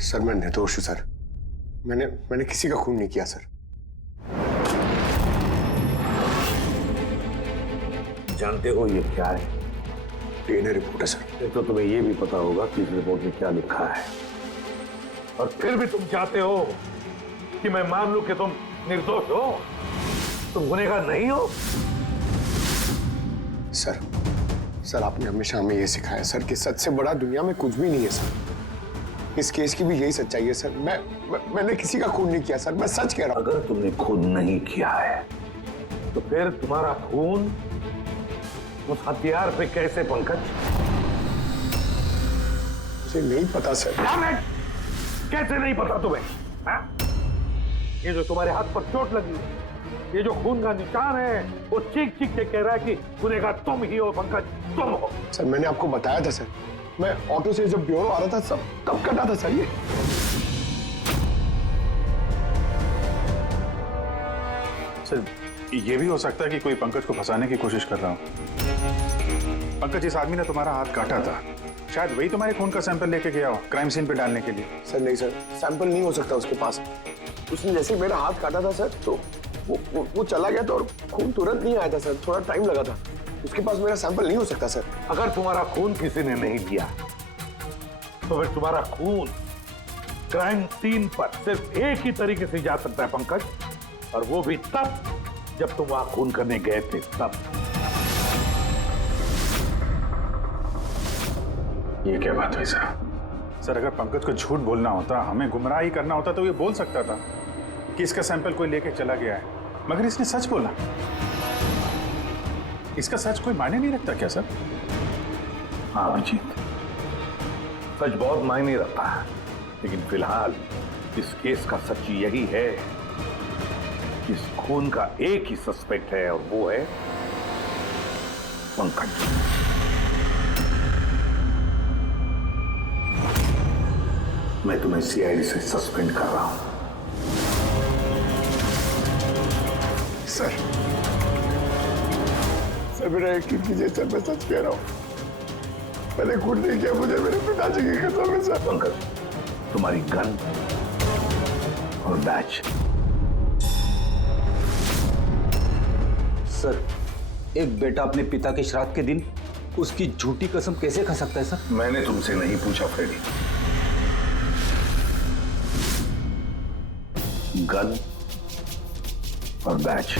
Sir मैं निर्दोष हूं सर। मैंने किसी का खून नहीं किया सर। जानते हो ये क्या है? डीएनए रिपोर्ट है सर। फिर तो तुम्हें ये भी पता होगा कि इस रिपोर्ट में क्या लिखा है। और फिर भी तुम चाहते हो कि मैं मान लूं कि तुम निर्दोष हो, तुम गुनहगार नहीं हो। सर आपने हमेशा हमें यह सिखाया सर कि सच से बड़ा दुनिया में कुछ भी नहीं है सर। इस केस की भी यही सच्चाई है सर। मैंने किसी का खून नहीं किया सर, मैं सच कह रहा हूं। अगर तुमने खून नहीं किया है तो फिर तुम्हारा खून उस हथियार पे कैसे पंकज? मुझे नहीं पता सर। कैसे नहीं पता तुम्हें? हा? ये जो तुम्हारे हाथ पर चोट लगी है, ये जो खून का निशान है, वो चीख चीख के कह रहा है कि गुनहगार तुम ही हो पंकज, तुम हो। सर मैंने आपको बताया था सर, मैं ऑटो से जब ब्यूरो आ रहा था सब तब कटा था सर। सर ये भी हो सकता है कि कोई पंकज को फंसाने की कोशिश कर रहा हो। पंकज, इस आदमी ने तुम्हारा हाथ काटा था, शायद वही तुम्हारे खून का सैंपल लेके गया हो क्राइम सीन पे डालने के लिए। सर नहीं सर, सैंपल नहीं हो सकता उसके पास। उसने जैसे ही मेरा हाथ काटा था सर तो वो चला गया था और खून तुरंत नहीं आया था सर, थोड़ा टाइम लगा था। उसके पास मेरा सैंपल नहीं हो सकता सर। अगर तुम्हारा खून किसी ने नहीं दिया तो फिर तुम्हारा खून क्राइम सीन पर सिर्फ एक ही तरीके से जा सकता है पंकज, और वो भी तब जब तुम वहां खून करने गए थे तब। ये क्या बात हुई सर? सर अगर पंकज को झूठ बोलना होता, हमें गुमराह ही करना होता तो ये बोल सकता था कि इसका सैंपल कोई लेके चला गया है, मगर इसने सच बोला। इसका सच कोई मायने नहीं रखता क्या सर? हाँ अभिजीत, सच बहुत मायने रखता है, लेकिन फिलहाल इस केस का सच यही है कि इस खून का एक ही सस्पेक्ट है और वो है पंकज। मैं तुम्हें सीआईडी से सस्पेंड कर रहा हूं। सर मेरा यकीन कीजिए सर, मैं सच कह रहा हूं। मैंने खून नहीं किया, मुझे मेरे पिताजी की कसम है सर। पंकज, तुम्हारी गन और बैच। सर एक बेटा अपने पिता के श्राद्ध के दिन उसकी झूठी कसम कैसे खा सकता है सर? मैंने तुमसे नहीं पूछा फ्रेडी। गन और बैच।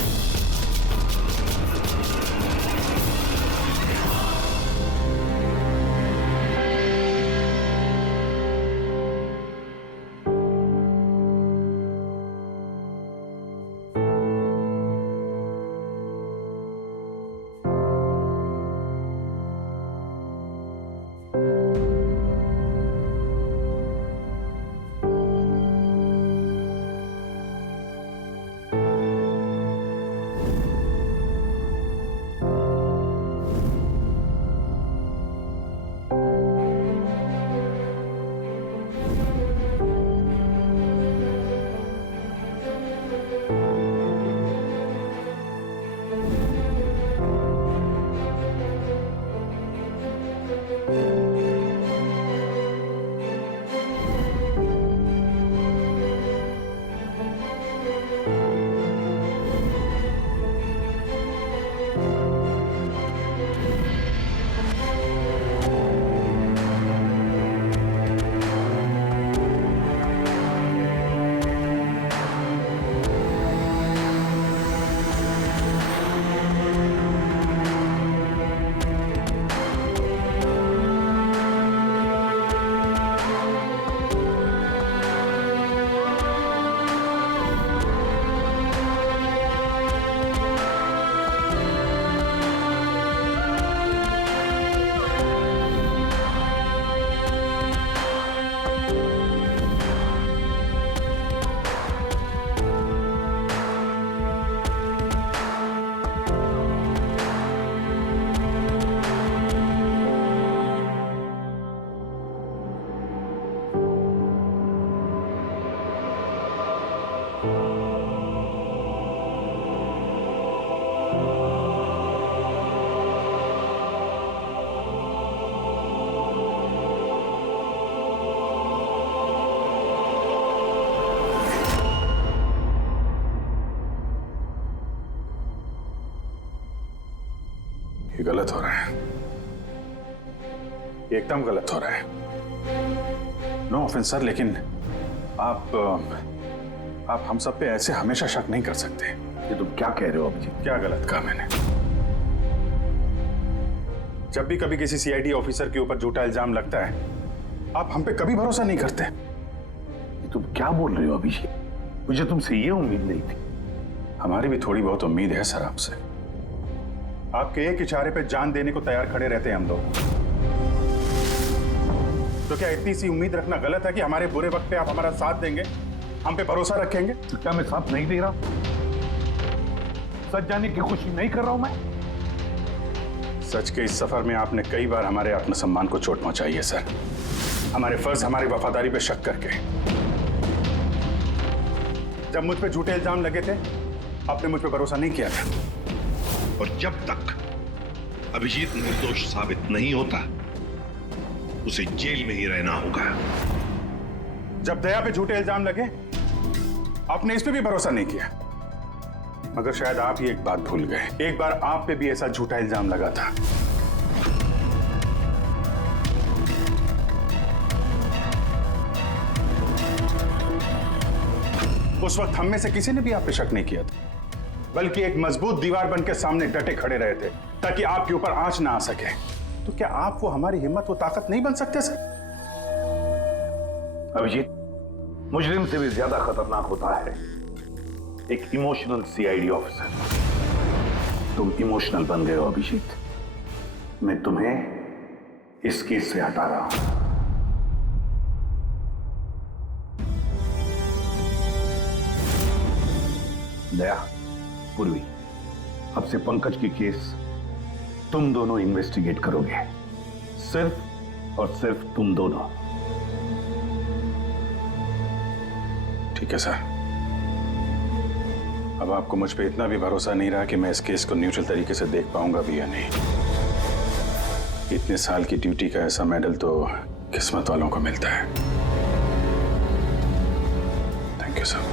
ये गलत हो रहा है, एकदम गलत हो रहा है। नो ऑफेंस सर, लेकिन आप हम सब पे ऐसे हमेशा शक नहीं कर सकते। ये तुम क्या कह रहे हो अभिजीत? क्या गलत कहा मैंने? जब भी कभी किसी सीआईडी ऑफिसर के ऊपर झूठा इल्जाम लगता है, आप हम पे कभी भरोसा नहीं करते। ये तुम क्या बोल रहे हो अभिजीत? मुझे तुमसे ये उम्मीद नहीं थी। हमारी भी थोड़ी बहुत उम्मीद है सर आपसे। आपके एक इशारे पे जान देने को तैयार खड़े रहते हैं हम लोग। तो क्या इतनी सी उम्मीद रखना गलत है कि हमारे बुरे वक्त पे आप हमारा साथ देंगे, हम पे भरोसा रखेंगे? तो क्या मैं साथ नहीं दे रहा? सच जाने की कोशिश नहीं कर रहा हूं मैं? सच के इस सफर में आपने कई बार हमारे आत्मसम्मान को चोट पहुंचाई है सर, हमारे फर्ज, हमारी वफादारी पे शक करके। जब मुझ पे झूठे इल्जाम लगे थे, आपने मुझ पे भरोसा नहीं किया था। और जब तक अभिजीत निर्दोष साबित नहीं होता, उसे जेल में ही रहना होगा। जब दया पे झूठे इल्जाम लगे, आपने इस पे भी भरोसा नहीं किया। मगर शायद आप ही एक बात भूल गए, एक बार आप पे भी ऐसा झूठा इल्जाम लगा था। उस वक्त हम में से किसी ने भी आप पे शक नहीं किया था, बल्कि एक मजबूत दीवार बनकर सामने डटे खड़े रहे थे ताकि आपके ऊपर आंच ना आ सके। तो क्या आप वो हमारी हिम्मत, वो ताकत नहीं बन सकते सर? अभिजीत, मुजरिम से भी ज्यादा खतरनाक होता है एक इमोशनल सीआईडी ऑफिसर। तुम इमोशनल बन गए हो अभिजीत। मैं तुम्हें इस केस से हटा रहा हूं। दया, पूर्वी, अब से पंकज की केस तुम दोनों इन्वेस्टिगेट करोगे, सिर्फ और सिर्फ तुम दोनों। ठीक है सर। अब आपको मुझ पे इतना भी भरोसा नहीं रहा कि मैं इस केस को न्यूट्रल तरीके से देख पाऊंगा भी या नहीं। इतने साल की ड्यूटी का ऐसा मेडल तो किस्मत वालों को मिलता है। Thank you sir.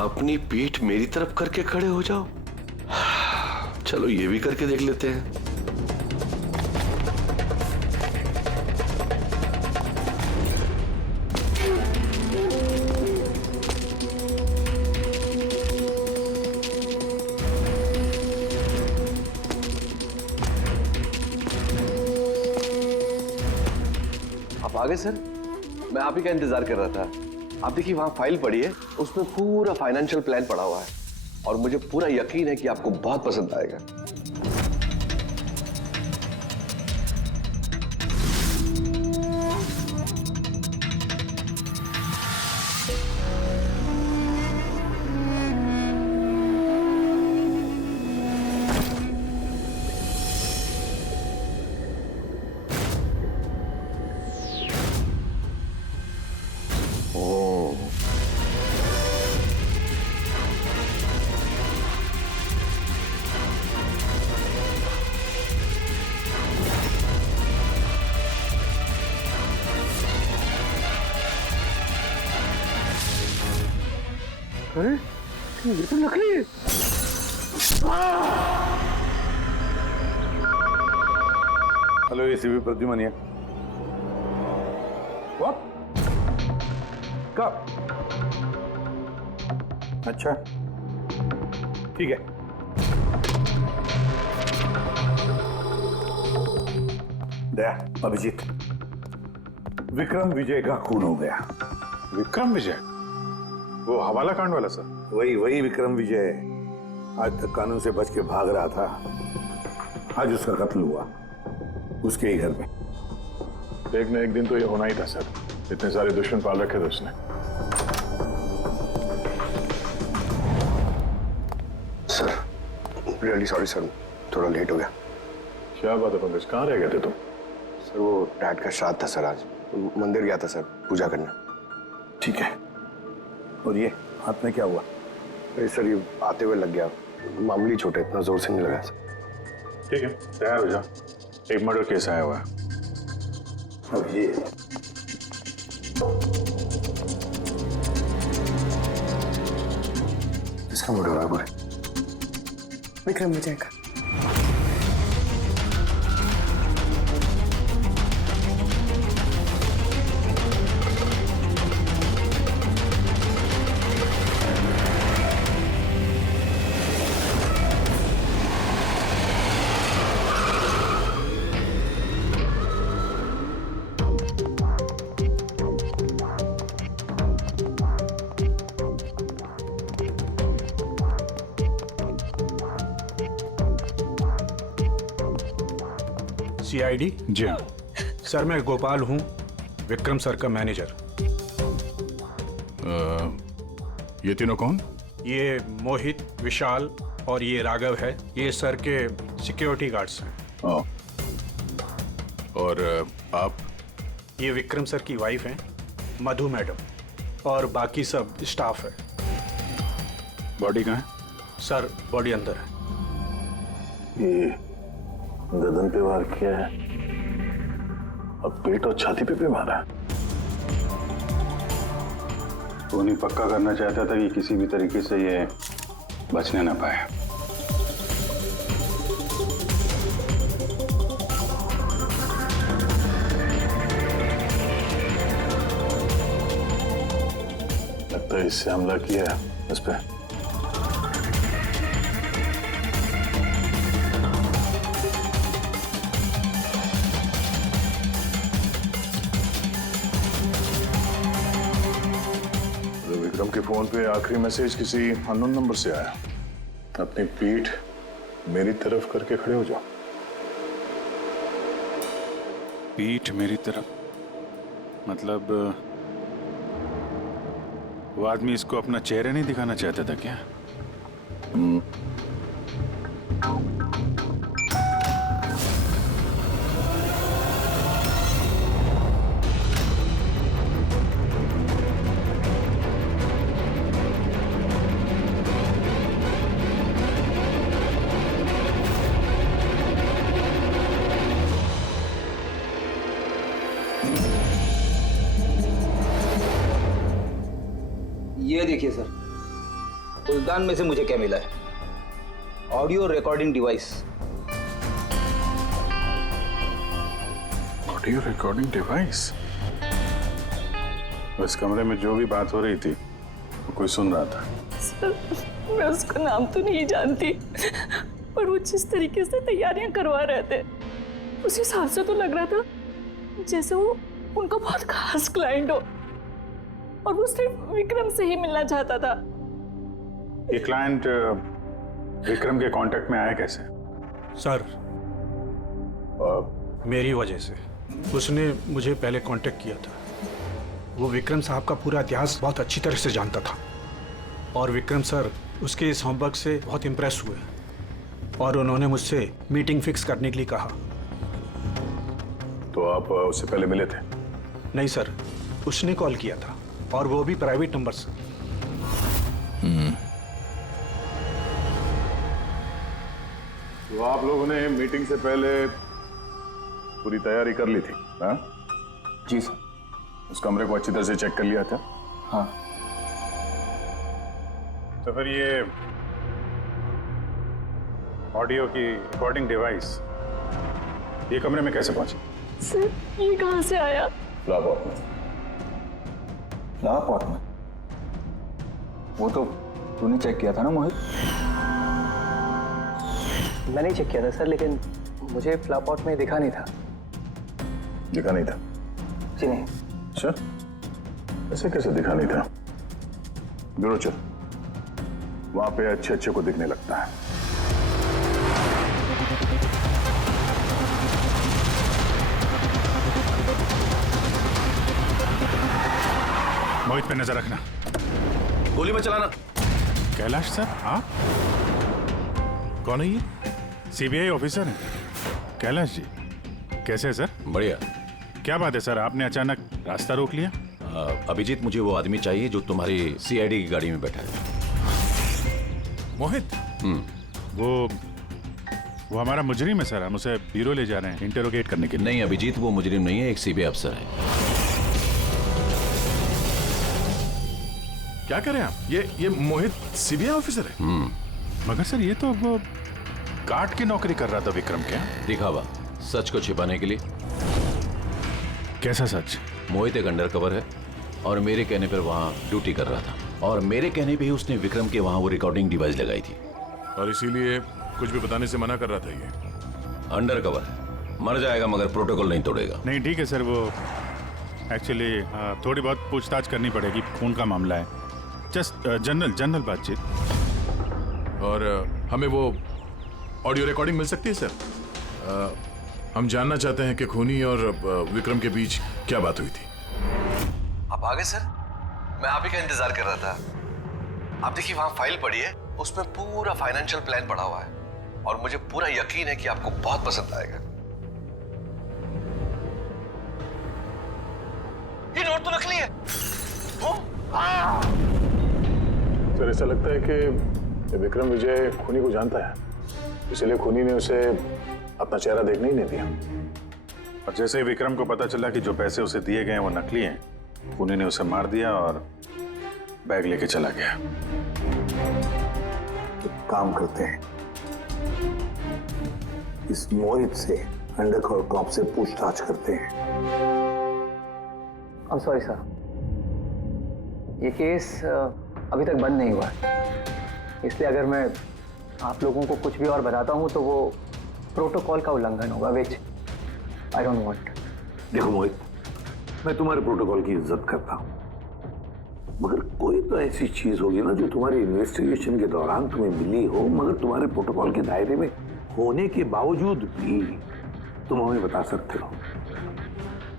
अपनी पीठ मेरी तरफ करके खड़े हो जाओ। चलो ये भी करके देख लेते हैं। आप आ गए सर? मैं आप ही का इंतजार कर रहा था। आप देखिए वहां फाइल पड़ी है, उसमें पूरा फाइनेंशियल प्लान पड़ा हुआ है और मुझे पूरा यकीन है कि आपको बहुत पसंद आएगा। अरे ये तो नकली है। हेलो एसीपी प्रद्युमन है। कब? अच्छा ठीक है। दया, अभिजीत, विक्रम विजय का खून हो गया। विक्रम विजय, वो हवाला कांड वाला सर? वही विक्रम विजय आज तक कानून से बच के भाग रहा था। आज उसका कत्ल हुआ, उसके ही घर में। एक न एक दिन तो ये होना ही था सर, इतने सारे दुश्मन पाल रखे थे उसने। सर रियली सॉरी सर, थोड़ा लेट हो गया। क्या बात है पंकज, कहाँ रह गए थे तुम? सर वो डैड का श्राद्ध था सर, आज मंदिर गया था सर पूजा करने। ठीक है, और ये हाथ में क्या हुआ? अरे सर ये आते हुए लग गया, मामूली चोट है, इतना जोर से नहीं लगा सर। ठीक है, तैयार हो जा, एक मर्डर केस आया हुआ है। अब ये इसका मर्डर हुआ है बुरे, विक्रम विजय का। सीआईडी? जी हाँ। सर मैं गोपाल हूँ, विक्रम सर का मैनेजर। ये तीनों कौन? ये मोहित, विशाल और ये राघव है, ये सर के सिक्योरिटी गार्ड्स हैं। और आप? ये विक्रम सर की वाइफ हैं, मधु मैडम, और बाकी सब स्टाफ है। बॉडी कहाँ है? सर बॉडी अंदर है। ये गर्दन पे वार किया है और पेट और छाती पे भी मारा है। टोनी पक्का करना चाहता था कि किसी भी तरीके से ये बचने ना पाए। लगता है इससे हमला किया है इस पे। विक्रम के फोन पे आखिरी मैसेज किसी अननोन नंबर से आया। अपनी पीठ मेरी तरफ करके खड़े हो जाओ। पीठ मेरी तरफ? मतलब वो आदमी इसको अपना चेहरा नहीं दिखाना चाहता था क्या? ये देखिए सर, उस दान में से मुझे क्या मिला है? Audio recording device. Audio recording device? इस कमरे में जो भी बात हो रही थी वो कोई सुन रहा था। सर मैं उसका नाम तो नहीं जानती, पर वो जिस तरीके से तैयारियां करवा रहे थे उस हिसाब से तो लग रहा था जैसे वो उनका बहुत खास क्लाइंट हो और वो सिर्फ विक्रम से ही मिलना चाहता था। ये क्लाइंट विक्रम के कांटेक्ट में आया कैसे? सर मेरी वजह से। उसने मुझे पहले कांटेक्ट किया था। वो विक्रम साहब का पूरा इतिहास बहुत अच्छी तरह से जानता था और विक्रम सर उसके इस होमवर्क से बहुत इम्प्रेस हुए और उन्होंने मुझसे मीटिंग फिक्स करने के लिए कहा। तो आप उससे पहले मिले थे? नहीं सर, उसने कॉल किया था और वो भी प्राइवेट नंबर से। तो आप लोगों ने मीटिंग से पहले पूरी तैयारी कर ली थी? हाँ जी सर। उस कमरे को अच्छी तरह से चेक कर लिया था? हाँ। तो फिर ये ऑडियो की रिकॉर्डिंग डिवाइस ये कमरे में कैसे पहुंची? सर ये कहाँ से आया? फ्लावर में। फ्लावर पॉट में? वो तो तूने चेक किया था ना मोहित? मैंने ही चेक किया था सर, लेकिन मुझे फ्लावर पॉट में दिखा नहीं था। दिखा नहीं था? जी नहीं। अच्छा, ऐसे कैसे दिखा नहीं था? ब्यूरो चल, वहां पे अच्छे अच्छे को दिखने लगता है। मोहित पे नजर रखना। गोली में चलाना। कैलाश सर, आप कौन है? ये सीबीआई ऑफिसर है कैलाश जी। कैसे है सर? बढ़िया। क्या बात है सर, आपने अचानक रास्ता रोक लिया? अभिजीत, मुझे वो आदमी चाहिए जो तुम्हारी सीआईडी की गाड़ी में बैठा है। मोहित? वो हमारा मुजरिम है सर, हम उसे ब्यूरो ले जा रहे हैं इंटरोगेट करने के लिए। नहीं अभिजीत, वो मुजरिम नहीं है, एक सीबीआई अफसर है। क्या करें आप? ये मोहित सीबीआई ऑफिसर है? मगर सर ये तो वो गार्ड की नौकरी कर रहा था विक्रम। क्या दिखावा? सच को छिपाने के लिए। कैसा सच? मोहित एक अंडरकवर है और मेरे कहने पर वहाँ ड्यूटी कर रहा था, और मेरे कहने पे ही उसने विक्रम के वहाँ वो रिकॉर्डिंग डिवाइस लगाई थी। और इसीलिए कुछ भी बताने से मना कर रहा था। ये अंडरकवर है, मर जाएगा मगर प्रोटोकॉल नहीं तोड़ेगा। नहीं ठीक है सर, वो एक्चुअली थोड़ी बहुत पूछताछ करनी पड़ेगी, खून का मामला है। जस्ट जनरल बातचीत। और हमें वो ऑडियो रिकॉर्डिंग मिल सकती है सर? हम जानना चाहते हैं कि खूनी और विक्रम के बीच क्या बात हुई थी। आप आ गए सर? मैं आप ही का इंतजार कर रहा था। आप देखिए वहां फाइल पड़ी है, उसमें पूरा फाइनेंशियल प्लान पड़ा हुआ है और मुझे पूरा यकीन है कि आपको बहुत पसंद आएगा। ये नोट तो नकली है। सर ऐसा लगता है कि विक्रम विजय खूनी को जानता है, इसलिए खूनी ने उसे अपना चेहरा देखने ही नहीं दिया। और जैसे ही विक्रम को पता चला कि जो पैसे उसे दिए गए वो नकली हैं, खूनी ने उसे मार दिया और बैग लेके चला गया। तो काम करते हैं, इस मोहित से अंडरकवर कॉप से पूछताछ करते हैं। आई एम सॉरी सर, ये केस अभी तक बंद नहीं हुआ है, इसलिए अगर मैं आप लोगों को कुछ भी और बताता हूँ तो वो प्रोटोकॉल का उल्लंघन होगा, विच आई डोंट वांट। देखो मोहित, मैं तुम्हारे प्रोटोकॉल की इज्जत करता हूँ, मगर कोई तो ऐसी चीज होगी ना जो तुम्हारी इन्वेस्टिगेशन के दौरान तुम्हें मिली हो, मगर तुम्हारे प्रोटोकॉल के दायरे में होने के बावजूद भी तुम हमें बता सकते हो।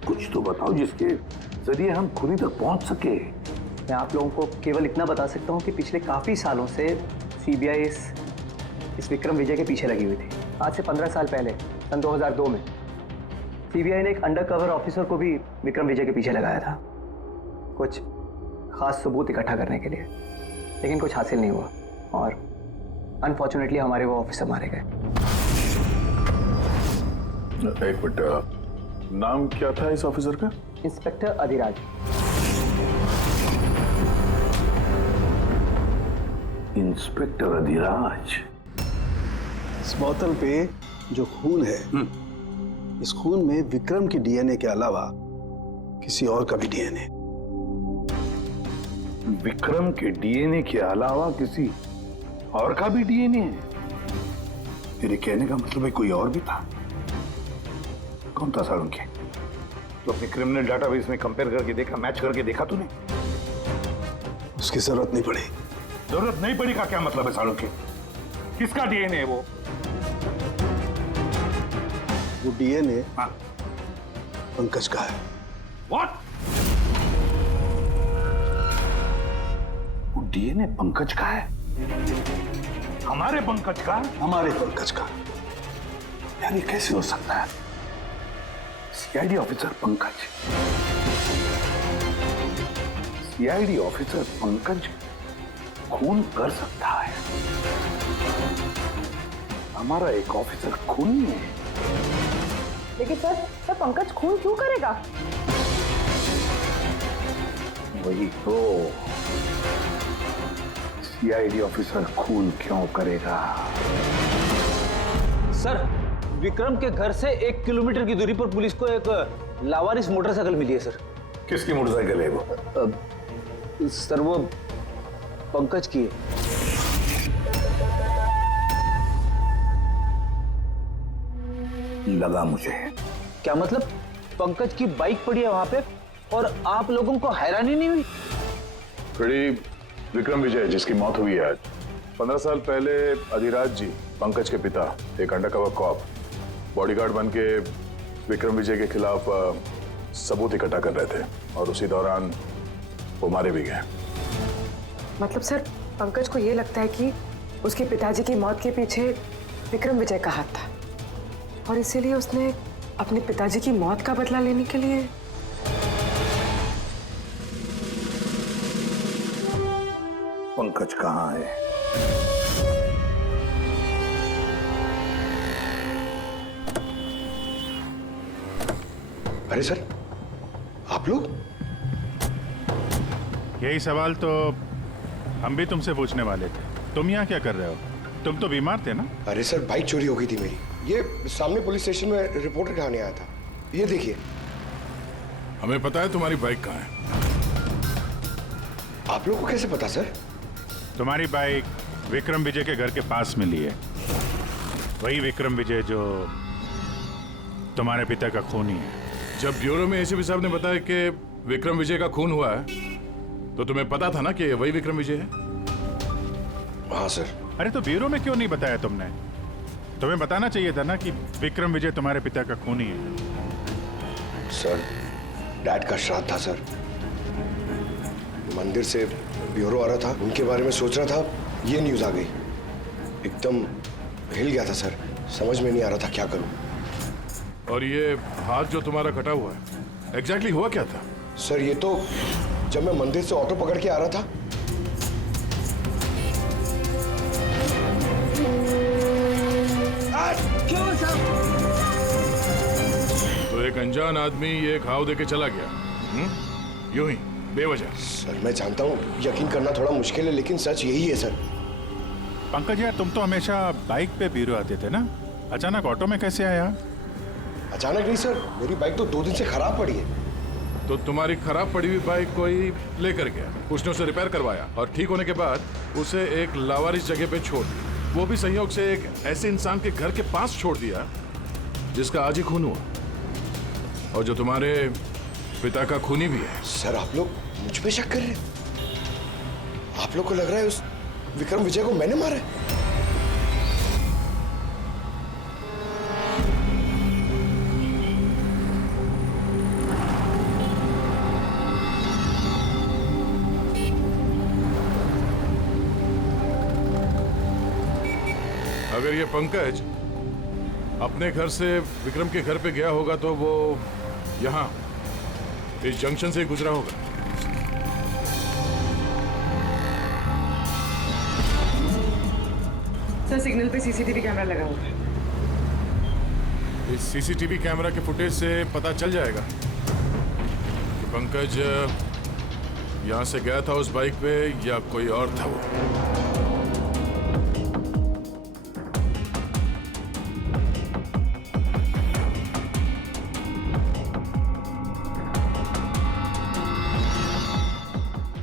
कुछ तो बताओ जिसके जरिए हम खूनी तक पहुंच सके। मैं आप लोगों को केवल इतना बता सकता हूँ कि पिछले काफ़ी सालों से सीबीआई इस विक्रम विजय के पीछे लगी हुई थी। आज से 15 साल पहले सन 2002 में सीबीआई ने एक अंडरकवर ऑफिसर को भी विक्रम विजय के पीछे लगाया था, कुछ खास सबूत इकट्ठा करने के लिए, लेकिन कुछ हासिल नहीं हुआ और अनफॉर्चुनेटली हमारे वो ऑफिसर मारे गए। एक मिनट, नाम क्या था इस ऑफिसर का? इंस्पेक्टर अधिराज। इंस्पेक्टर अधिराज। इस बोतल पे जो खून है, इस खून में विक्रम की डीएनए के अलावा किसी और का भी डीएनए। विक्रम के डीएनए के अलावा किसी और का भी डीएनए है? मेरे कहने का मतलब है कोई और भी था। कौन था सालुंखे? तो अपने क्रिमिनल डाटाबेस में कंपेयर करके देखा, मैच करके देखा तूने? उसकी जरूरत नहीं पड़ी। जरूरत नहीं पड़ी का क्या मतलब है सालुंखे? किसका डीएनए है वो? वो डीएनए पंकज का है। व्हाट? वो डीएनए पंकज का है? हमारे पंकज का? हमारे पंकज का। यार ये कैसे हो सकता है? CID officer Pankaj, CID officer Pankaj खून कर सकता है? हमारा एक ऑफिसर खून है। लेकिन सर पंकज खून क्यों करेगा? वही तो, सीआईडी ऑफिसर खून क्यों करेगा? सर, विक्रम के घर से 1 किलोमीटर की दूरी पर पुलिस को एक लावारिस मोटरसाइकिल मिली है सर। किसकी मोटरसाइकिल है वो? सर वो पंकज की है। लगा मुझे। क्या मतलब? पंकज की बाइक पड़ी है वहां पे और आप लोगों को हैरानी नहीं हुई? फ्रेडी, विक्रम विजय जिसकी मौत हुई है आज, 15 साल पहले अधिराज जी, पंकज के पिता, एक अंडरकवर कॉप, बॉडीगार्ड बन के विक्रम विजय के खिलाफ सबूत इकट्ठा कर रहे थे और उसी दौरान वो मारे भी गए। मतलब सर, पंकज को ये लगता है कि उसके पिताजी की मौत के पीछे विक्रम विजय का हाथ था और इसीलिए उसने अपने पिताजी की मौत का बदला लेने के लिए। पंकज कहाँ है? अरे सर, आप लोग? यही सवाल तो हम भी तुमसे पूछने वाले थे। तुम यहाँ क्या कर रहे हो? तुम तो बीमार थे ना? अरे सर, बाइक चोरी हो गई थी मेरी। ये सामने पुलिस स्टेशन में रिपोर्टर कराने आया था। ये देखिए। हमें पता है तुम्हारी बाइक कहाँ है। आप लोगों को कैसे पता सर? तुम्हारी बाइक विक्रम विजय के घर के पास मिली है। वही विक्रम विजय जो तुम्हारे पिता का खूनी है। जब ब्यूरो में एसीपी साहब ने बताया कि विक्रम विजय का खून हुआ है, तो तुम्हें पता था ना कि वही विक्रम विजय है? हाँ सर। अरे तो ब्यूरो में क्यों नहीं बताया तुमने? तुम्हें बताना चाहिए था ना कि विक्रम विजय तुम्हारे पिता का खूनी है। सर, डैड का श्राद्ध था सर। मंदिर से ब्यूरो आ रहा था, उनके बारे में सोच रहा था, ये न्यूज आ गई। एकदम हिल गया था सर, समझ में नहीं आ रहा था क्या करूं। और ये हाथ जो तुम्हारा कटा हुआ है, एग्जैक्टली हुआ क्या था? सर, ये तो जब मैं मंदिर से ऑटो पकड़ के आ रहा था। तो एक अनजान आदमी ये घाव देके चला गया, यूं ही बेवजह। सर, मैं जानता हूँ यकीन करना थोड़ा मुश्किल है, लेकिन सच यही है सर। पंकज यार, तुम तो हमेशा बाइक पे ब्यूरो आते थे ना, अचानक ऑटो में कैसे आया? अचानक नहीं सर, मेरी बाइक तो 2 दिन से खराब पड़ी है। तो तुम्हारी खराब पड़ी हुई बाइक कोई लेकर गया, उसने उसे रिपेयर करवाया और ठीक होने के बाद उसे एक लावारिस जगह पे छोड़ दिया। वो भी संयोग से एक ऐसे इंसान के घर के पास छोड़ दिया जिसका आज ही खून हुआ और जो तुम्हारे पिता का खूनी भी है। सर, आप लोग मुझ पे शक कर रहे हैं? आप लोग को लग रहा है उस विक्रम विजय को मैंने मारा है? अगर ये पंकज अपने घर से विक्रम के घर पे गया होगा तो वो यहाँ इस जंक्शन से ही गुजरा होगा। सर, सिग्नल पे सीसीटीवी कैमरा लगा हुआ है। इस सीसीटीवी कैमरा के फुटेज से पता चल जाएगा कि पंकज यहाँ से गया था उस बाइक पे या कोई और था वो।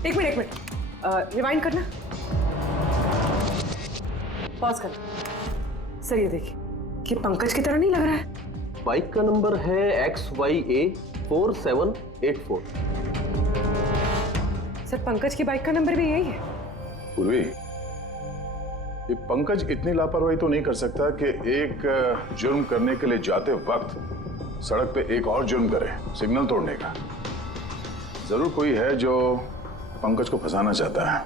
एक मिनट रिवाइंड करना, पॉज कर। सर, ये देखिए, कि पंकज की तरह नहीं लग रहा है। बाइक का नंबर है XYA4784। सर, पंकज की बाइक का नंबर भी यही है। पूर्वी, ये पंकज इतनी लापरवाही तो नहीं कर सकता कि एक जुर्म करने के लिए जाते वक्त सड़क पे एक और जुर्म करे, सिग्नल तोड़ने का। जरूर कोई है जो पंकज को फंसाना चाहता है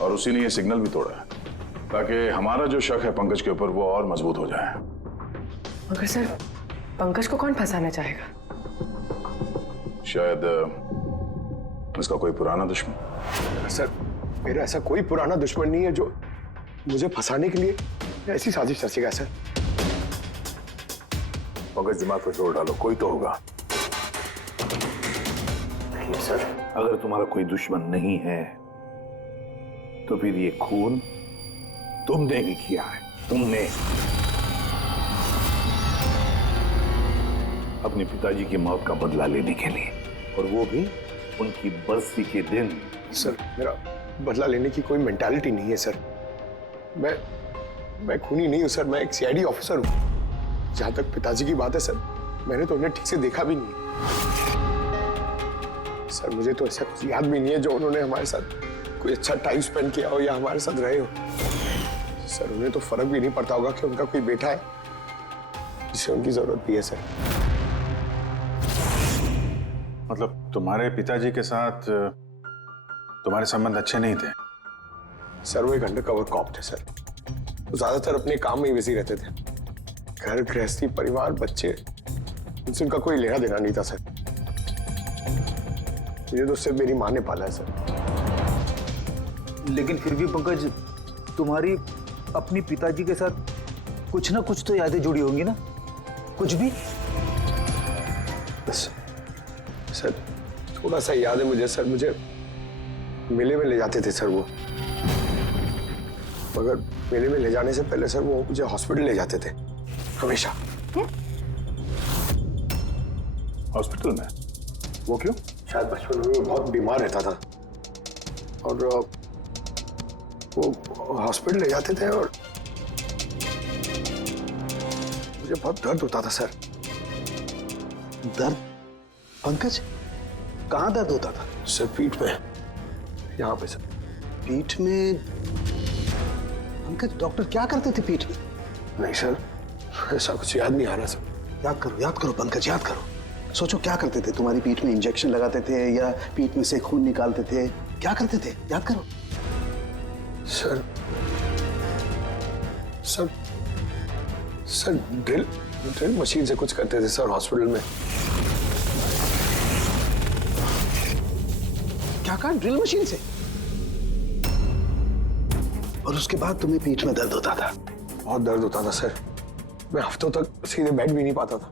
और उसी ने ये सिग्नल भी तोड़ा है ताकि हमारा जो शक है पंकज के ऊपर वो और मजबूत हो जाए। मगर सर, पंकज को कौन फंसाना चाहेगा? शायद इसका कोई पुराना दुश्मन। सर, मेरा ऐसा कोई पुराना दुश्मन नहीं है जो मुझे फंसाने के लिए ऐसी साजिश रचेगा। सर, पंकज, दिमाग पर जोर डालो, कोई तो होगा। नहीं सर, अगर तुम्हारा कोई दुश्मन नहीं है तो फिर ये खून तुमने ही किया है। तुमने अपने पिताजी की मौत का बदला लेने के लिए, और वो भी उनकी बरसी के दिन। सर, मेरा बदला लेने की कोई मेंटालिटी नहीं है सर। मैं खूनी नहीं हूं सर, मैं एक सीआईडी ऑफिसर हूं। जहां तक पिताजी की बात है सर, मैंने तो उन्हें ठीक से देखा भी नहीं। सर मुझे तो ऐसा कुछ याद भी नहीं है जो उन्होंने हमारे साथ कोई अच्छा टाइम स्पेंड किया हो या हमारे साथ रहे हो। सर उन्हें तो फर्क भी नहीं पड़ता होगा कि उनका कोई बेटा है जिसे उनकी जरूरत भी है। सर मतलब तुम्हारे पिताजी के साथ तुम्हारे संबंध अच्छे नहीं थे? सर वो एक अंडरकवर कॉप थे सर। वो ज्यादातर अपने काम में ही बिजी रहते थे। घर गृहस्थी परिवार बच्चे उनसे उनका कोई लेना देना नहीं था सर। ये तो सिर्फ मेरी माँ ने पाला है सर। लेकिन फिर भी पंकज, तुम्हारी अपनी पिताजी के साथ कुछ ना कुछ तो यादें जुड़ी होंगी ना? कुछ भी? बस सर थोड़ा सा याद है मुझे सर। मुझे मेले में ले जाते थे सर वो, मगर मेले में ले जाने से पहले सर वो मुझे हॉस्पिटल ले जाते थे हमेशा। हॉस्पिटल में? वो क्यों? शायद बचपन में वो बहुत बीमार रहता था और वो हॉस्पिटल ले जाते थे और मुझे बहुत दर्द होता था सर। दर्द? पंकज, कहाँ दर्द होता था? सर पीठ में, यहाँ पे सर। पीठ में? पंकज, डॉक्टर क्या करते थे पीठ में? नहीं सर, ऐसा कुछ याद नहीं आ रहा सर। याद करो पंकज, याद करो। सोचो क्या करते थे? तुम्हारी पीठ में इंजेक्शन लगाते थे या पीठ में से खून निकालते थे? क्या करते थे? याद करो। Sir sir sir drill machine से कुछ करते थे सर हॉस्पिटल में। क्या कहा? ड्रिल मशीन से? और उसके बाद तुम्हें पीठ में दर्द होता था? बहुत दर्द होता था सर। मैं हफ्तों तक सीधे बैठ भी नहीं पाता था।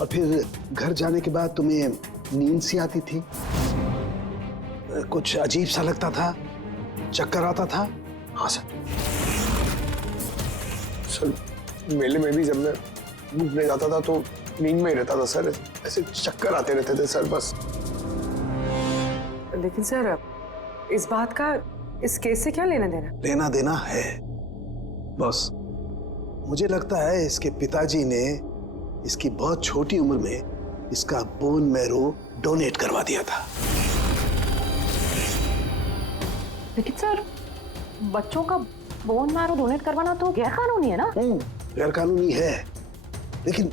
और फिर घर जाने के बाद तुम्हें नींद सी आती थी? कुछ अजीब सा लगता था? चक्कर आता था? हाँ सर। सर मेले में भी जब मैं घूमने जाता था तो नींद में ही रहता था सर। ऐसे चक्कर आते रहते थे सर बस। लेकिन सर इस बात का इस केस से क्या लेना देना? लेना देना है बॉस। मुझे लगता है इसके पिताजी ने इसकी बहुत छोटी उम्र में इसका बोन मैरो डोनेट करवा दिया था। लेकिन सर बच्चों का बोन मैरो डोनेट करवाना तो गैरकानूनी है ना? गैरकानूनी है, लेकिन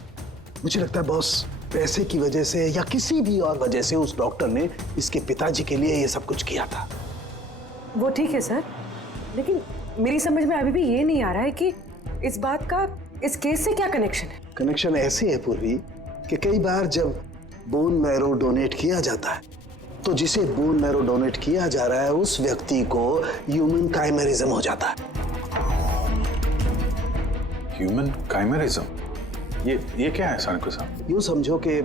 मुझे लगता है बॉस पैसे की वजह से या किसी भी और वजह से उस डॉक्टर ने इसके पिताजी के लिए ये सब कुछ किया था। वो ठीक है सर, लेकिन मेरी समझ में अभी भी ये नहीं आ रहा है कि इस बात का इस केस से क्या कनेक्शन है? कनेक्शन ऐसे है पूर्वी कि कई बार जब बोन मैरो डोनेट किया जाता है तो जिसे बोन मैरो डोनेट किया जा रहा है उस व्यक्ति को ह्यूमन काइमेरिज्म हो जाता है। ह्यूमन काइमेरिज्म? ये क्या है सानकू साहब? यूं समझो कि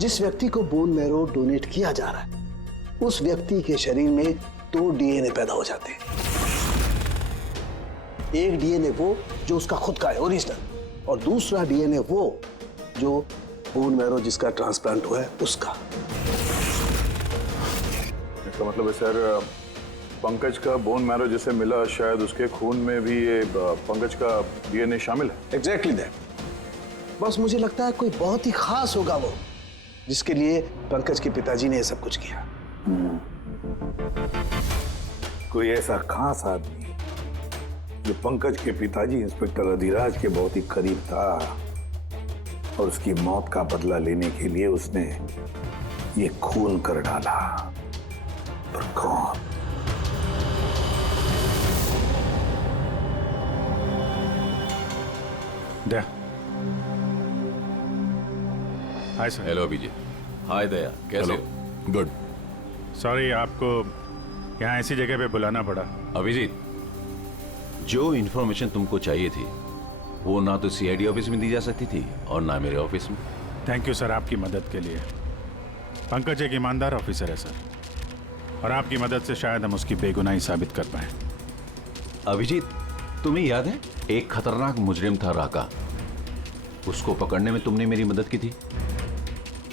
जिस व्यक्ति को बोन मैरो डोनेट किया जा रहा है उस व्यक्ति के शरीर में 2 डीएनए पैदा हो जाते हैं। एक डीएनए वो जो उसका खुद का है, ओरिजिनल, और दूसरा डीएनए वो जो बोन मैरो जिसका ट्रांसप्लांट हुआ है उसका। इसका मतलब है सर पंकज का बोन मैरो जिसे मिला शायद उसके खून में भी ये पंकज का डीएनए शामिल है। Exactly that. बस मुझे लगता है कोई बहुत ही खास होगा वो जिसके लिए पंकज के पिताजी ने ये सब कुछ किया। कोई ऐसा खास आदमी जो पंकज के पिताजी इंस्पेक्टर अधिराज के बहुत ही करीब था और उसकी मौत का बदला लेने के लिए उसने ये खून कर डाला। पर कौन? Hi sir. हेलो अभिजीत। हाय दया, कैसे हो? गुड। सॉरी आपको यहाँ ऐसी जगह पे बुलाना पड़ा। अभिजीत, जो इन्फॉर्मेशन तुमको चाहिए थी वो ना तो सीआईडी ऑफिस में दी जा सकती थी और ना मेरे ऑफिस में। थैंक यू सर आपकी मदद के लिए। पंकज एक ईमानदार ऑफिसर है सर, और आपकी मदद से शायद हम उसकी बेगुनाही साबित कर पाए। अभिजीत, तुम्हें याद है एक खतरनाक मुजरिम था राका, उसको पकड़ने में तुमने मेरी मदद की थी,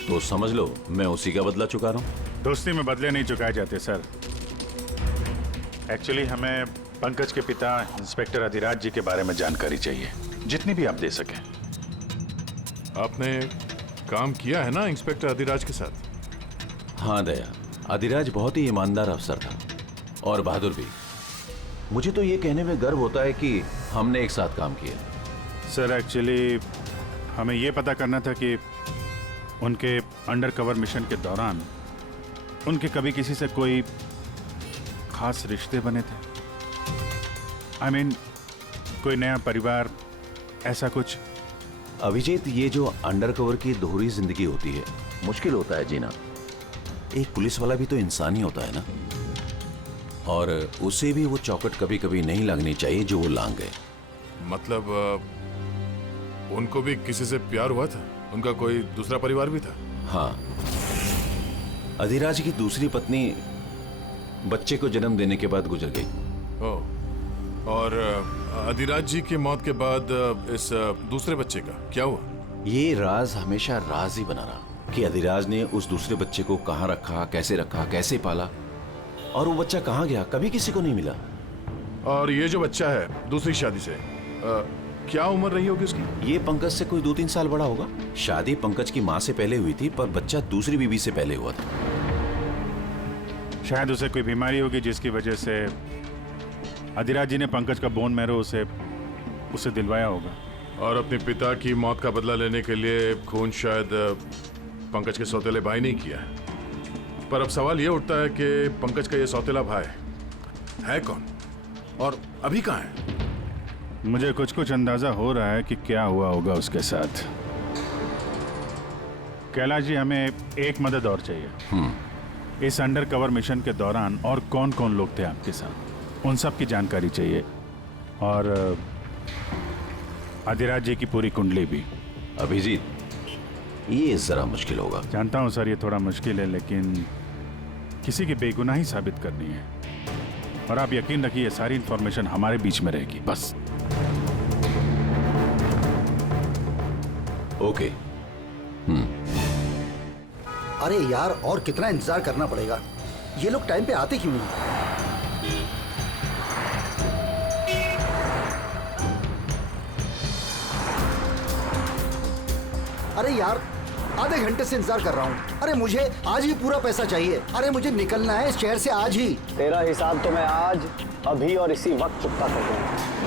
तो समझ लो मैं उसी का बदला चुका रहा हूं। दोस्ती में बदले नहीं चुकाए जाते सर। एक्चुअली हमें पंकज के पिता इंस्पेक्टर अधिराज जी के बारे में जानकारी चाहिए, जितनी भी आप दे सकें। आपने काम किया है ना इंस्पेक्टर अधिराज के साथ? हाँ दया, अधिराज बहुत ही ईमानदार अफसर था और बहादुर भी। मुझे तो ये कहने में गर्व होता है कि हमने एक साथ काम किया। सर एक्चुअली हमें ये पता करना था कि उनके अंडरकवर मिशन के दौरान उनके कभी किसी से कोई खास रिश्ते बने थे। I mean, कोई नया परिवार, ऐसा कुछ। अभिजीत, ये जो अंडरकवर की दोहरी जिंदगी होती है, मुश्किल होता है जीना। एक पुलिस वाला भी तो इंसान ही होता है ना, और उसे भी वो चौकट कभी कभी नहीं लगनी चाहिए जो वो लांग गए। मतलब उनको भी किसी से प्यार हुआ था? उनका कोई दूसरा परिवार भी था? हाँ, अधिराज की दूसरी पत्नी बच्चे को जन्म देने के बाद गुजर गई। ओह, और अधिराज जी की मौत के बाद इस दूसरे बच्चे का क्या हुआ? ये राज हमेशा राज ही बना रहा कि अधिराज ने उस दूसरे बच्चे को कहाँ रखा, कैसे पाला, और वो बच्चा कहाँ गया, कभी किसी को नहीं मिला। और ये जो बच्चा है दूसरी शादी से, क्या उम्र रही होगी उसकी? ये पंकज से कोई 2-3 साल बड़ा होगा। शादी पंकज की माँ से पहले हुई थी, पर बच्चा दूसरी बीवी से पहले हुआ था। शायद उसे कोई बीमारी होगी जिसकी वजह से अधिराज जी ने पंकज का बोन मैरो उसे दिलवाया होगा। और अपने पिता की मौत का बदला लेने के लिए खून शायद पंकज के सौतेले भाई नहीं किया है। पर अब सवाल ये उठता है कि पंकज का ये सौतेला भाई है कौन और अभी कहाँ है? मुझे कुछ अंदाजा हो रहा है कि क्या हुआ होगा उसके साथ। कैलाश जी, हमें एक मदद और चाहिए। इस अंडरकवर मिशन के दौरान और कौन कौन लोग थे आपके साथ, उन सब की जानकारी चाहिए, और अधिराज जी की पूरी कुंडली भी। अभिजीत, ये जरा मुश्किल होगा। जानता हूं सर, ये थोड़ा मुश्किल है, लेकिन किसी की बेगुनाही साबित करनी है, और आप यकीन रखिए सारी इंफॉर्मेशन हमारे बीच में रहेगी बस। ओके। अरे यार, और कितना इंतजार करना पड़ेगा? ये लोग टाइम पे आते क्यों नहीं? अरे यार, आधे घंटे से इंतजार कर रहा हूँ। अरे मुझे आज ही पूरा पैसा चाहिए। अरे मुझे निकलना है इस शहर से आज ही। तेरा हिसाब तो मैं आज, अभी और इसी वक्त चुकता कर दूंगा।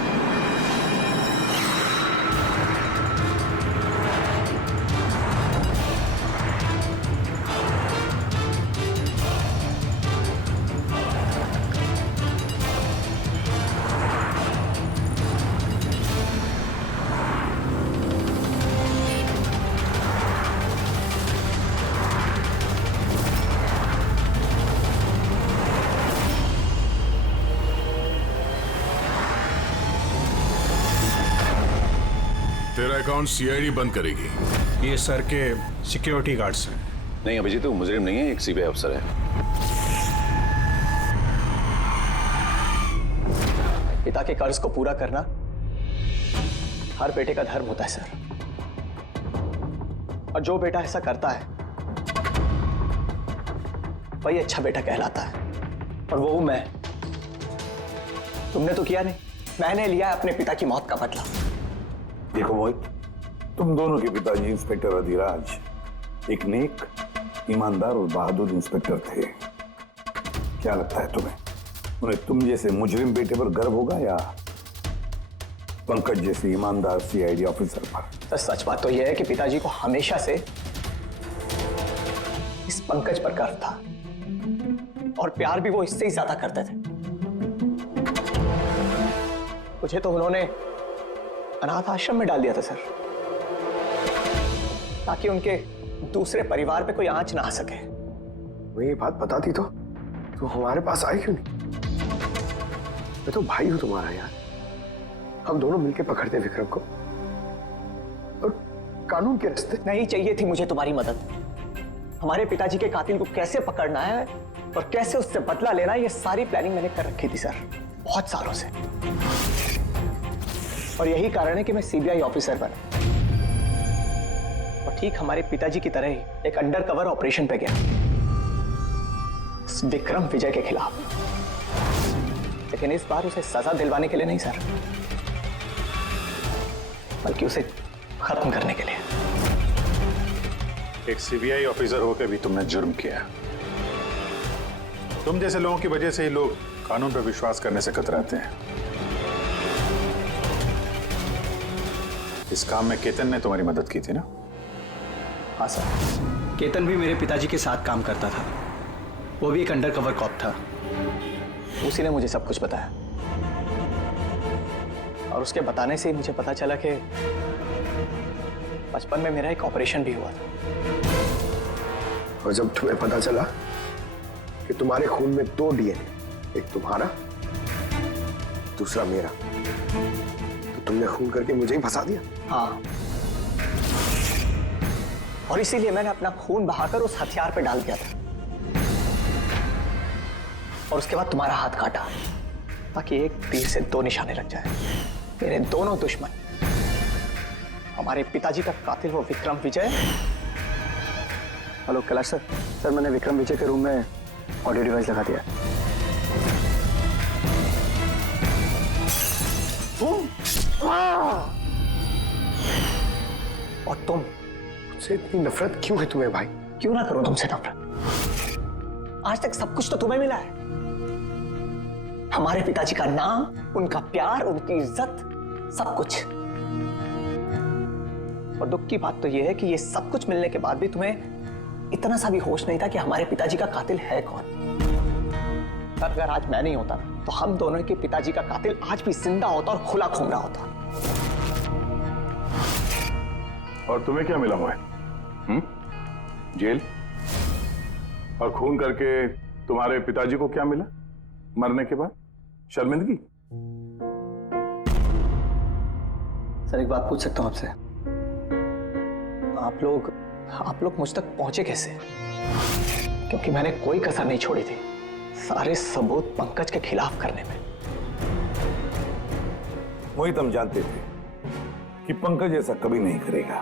तेरा अकाउंट सीआईडी बंद करेगी। ये सर के सिक्योरिटी गार्ड्स हैं। नहीं अभिजीत, तो मुजरिम नहीं है, एक सीबीआई अफसर है। पिता के कर्ज को पूरा करना हर बेटे का धर्म होता है सर, और जो बेटा ऐसा करता है वही अच्छा बेटा कहलाता है, और वो हूं मैं। तुमने तो किया नहीं, मैंने लिया अपने पिता की मौत का बदला। देखो मोहित, तुम दोनों के पिताजी इंस्पेक्टर अधिराज एक नेक, ईमानदार और बहादुर इंस्पेक्टर थे। क्या लगता है तुम्हें, उन्हें तुम जैसे मुजरिम बेटे पर गर्व होगा या पंकज जैसे ईमानदार सीआईडी ऑफिसर पर? तो सच बात तो यह है कि पिताजी को हमेशा से इस पंकज पर गर्व था, और प्यार भी वो इससे ही ज्यादा करते थे। मुझे तो उन्होंने अनाथ आश्रम में डाल दिया था सर, ताकि उनके दूसरे परिवार पे कोई आंच ना आ सके। वो ये बात बताती तो तू हमारे पास आई क्यों नहीं? मैं तो भाई हूं तुम्हारा यार। हम दोनों मिलके पकड़ते विक्रम को, और कानून के रास्ते। नहीं चाहिए थी मुझे तुम्हारी मदद। हमारे पिताजी के कातिल को कैसे पकड़ना है और कैसे उससे बदला लेना है, ये सारी प्लानिंग मैंने कर रखी थी सर, बहुत सालों से। और यही कारण है कि मैं सीबीआई ऑफिसर बना, और ठीक हमारे पिताजी की तरह ही एक अंडरकवर ऑपरेशन पे गया उस विक्रम विजय के खिलाफ। लेकिन इस बार उसे सजा दिलवाने के लिए नहीं सर, बल्कि उसे खत्म करने के लिए। एक सीबीआई ऑफिसर होकर भी तुमने जुर्म किया। तुम जैसे लोगों की वजह से ही लोग कानून पर विश्वास करने से कतराते हैं। इस काम में केतन ने तुम्हारी मदद की थी ना? हाँ सर, केतन भी मेरे पिताजी के साथ काम करता था। वो भी एक अंडरकवर कॉप था। उसी ने मुझे सब कुछ बताया और उसके बताने से ही मुझे पता चला कि बचपन में मेरा एक ऑपरेशन भी हुआ था। और जब तुम्हें पता चला कि तुम्हारे खून में 2 डीएनए, एक तुम्हारा दूसरा मेरा, तो तुमने खून करके मुझे ही फंसा दिया। हाँ, और इसीलिए मैंने अपना खून बहाकर उस हथियार पे डाल दिया था और उसके बाद तुम्हारा हाथ काटा ताकि एक तीर से 2 निशाने लग जाए। मेरे दोनों दुश्मन, हमारे पिताजी का कातिल वो विक्रम विजय। हेलो कैलाश सर, सर मैंने विक्रम विजय के रूम में ऑडियो डिवाइस लगा दिया। और तुम, मुझसे इतनी नफरत क्यों है तुम्हें भाई? क्यों ना करो तुमसे नफरत? आज तक सब कुछ तो तुम्हें मिला है। हमारे पिताजी का नाम, उनका प्यार, उनकी इज्जत, सब कुछ। और दुख की बात तो यह है कि ये सब कुछ मिलने के बाद भी तुम्हें इतना सा भी होश नहीं था कि हमारे पिताजी का कातिल है कौन। अगर आज मैं नहीं होता तो हम दोनों के पिताजी का कातिल आज भी जिंदा होता और खुला घूम रहा होता। और तुम्हें क्या मिला मोहित? जेल? और खून करके तुम्हारे पिताजी को क्या मिला मरने के बाद? शर्मिंदगी? सर एक बात पूछ सकता हूं आपसे? आप लोग मुझ तक पहुंचे कैसे? क्योंकि मैंने कोई कसर नहीं छोड़ी थी सारे सबूत पंकज के खिलाफ करने में। मोहित, हम जानते थे कि पंकज ऐसा कभी नहीं करेगा।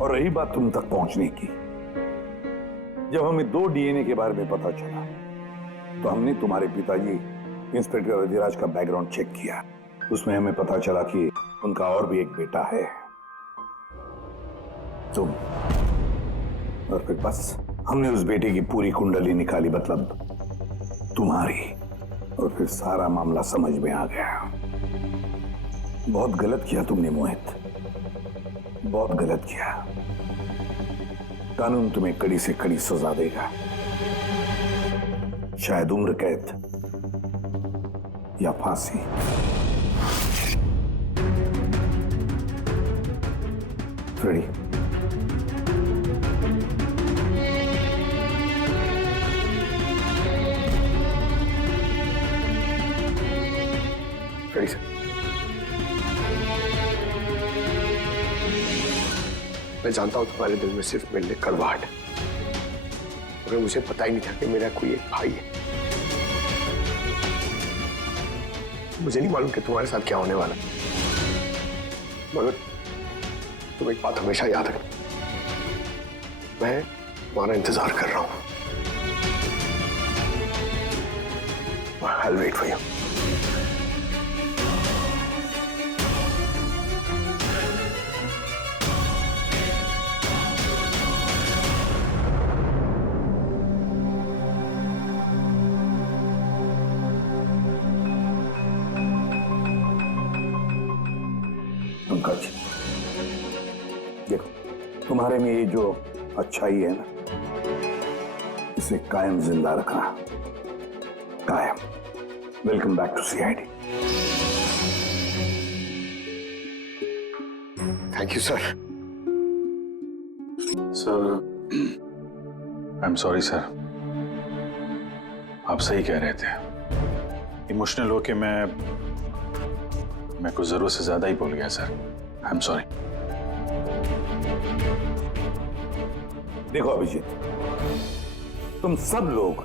और रही बात तुम तक पहुंचने की, जब हमें 2 डीएनए के बारे में पता चला तो हमने तुम्हारे पिताजी इंस्पेक्टर अधिराज का बैकग्राउंड चेक किया। उसमें हमें पता चला कि उनका और भी एक बेटा है, तुम। और फिर बस हमने उस बेटे की पूरी कुंडली निकाली, मतलब तुम्हारी। और फिर सारा मामला समझ में आ गया। बहुत गलत किया तुमने मोहित, बहुत गलत किया। कानून तुम्हें कड़ी से कड़ी सजा देगा, शायद उम्र कैद या फांसी। रेडी? Ready sir. मैं जानता हूं तुम्हारे दिल में सिर्फ मेरे लिए कड़वाहट है, मगर मुझे पता ही नहीं था कि मेरा कोई एक भाई है। मुझे नहीं मालूम कि तुम्हारे साथ क्या होने वाला, मगर तुम एक बात हमेशा याद रखना, मैं तुम्हारा इंतजार कर रहा हूं। I'll wait for you. Pankaj, देखो, तुम्हारे में ये जो अच्छाई है ना, इसे कायम जिंदा रखना, कायम। Welcome back to CID. Thank you sir. Sir, I am sorry sir. आप सही कह रहे थे। इमोशनल होके मैं कुछ जरूरत से ज्यादा ही बोल गया सर। I am sorry. देखो अभिजीत, तुम सब लोग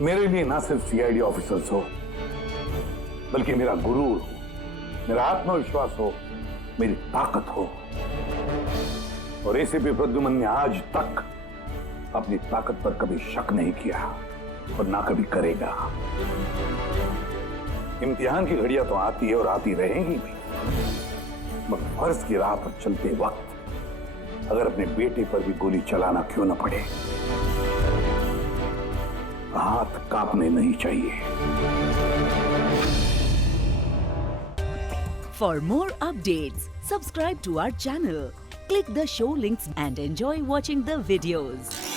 मेरे लिए ना सिर्फ सीआईडी ऑफिसर्स हो, बल्कि मेरा गुरूर हो, मेरा आत्मविश्वास हो, मेरी ताकत हो। और एसीपी प्रद्युमन ने आज तक अपनी ताकत पर कभी शक नहीं किया और ना कभी करेगा। इम्तिहान की घड़ियां तो आती है और आती रहेंगी भी, मगर फर्ज की राह पर चलते वक्त अगर अपने बेटे पर भी गोली चलाना क्यों न पड़े, हाथ कांपने नहीं चाहिए। For more updates, subscribe to our channel, click the show links and enjoy watching the videos.